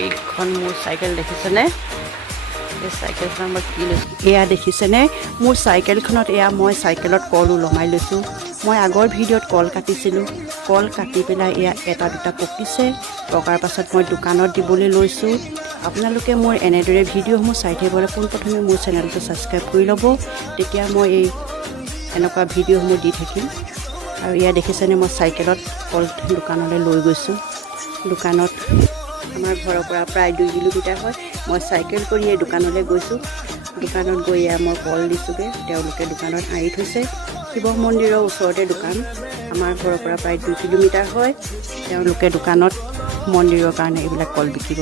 এইখন মোৰ চাইকেল দেখিছেনে এই চাইকেলখন মই কি লৈছোঁ এয়া দেখিছেনে মোৰ চাইকেলখনত এয়া মই চাইকেলত কল ওলমাই লৈছোঁ মই আগৰ ভিডিঅ'ত কল কাটিছিলোঁ কল কাটি পেলাই এয়া এটা দুটা পকিছে পকাৰ পাছত মই দোকানত দিবলৈ লৈছোঁ আপোনালোকে মোৰ এনেদৰে ভিডিঅ'সমূহ চাই থাকিবলৈ পোনপ্ৰথমে মোৰ চেনেলটো ছাবস্ক্ৰাইব কৰি ল'ব তেতিয়া মই এই এনেকুৱা ভিডিঅ'সমূহ দি থাকিম আৰু এয়া দেখিছেনে মই চাইকেলত কল দোকানলৈ লৈ গৈছোঁ দোকানত আমাৰ ঘৰৰ পৰা প্ৰায় 2 কিলোমিটাৰ হয় মই চাইকেল কৰি এই দোকানলৈ গৈছোঁ দোকানত গৈ এয়া মই কল দিছোঁগৈ তেওঁলোকে দোকানত আঁৰি থৈছে শিৱ মন্দিৰৰ ওচৰতে দোকান আমাৰ ঘৰৰ পৰা প্ৰায় 2 কিলোমিটাৰ হয় তেওঁলোকে দোকানত মন্দিৰৰ কাৰণে এইবিলাক কল বিকিব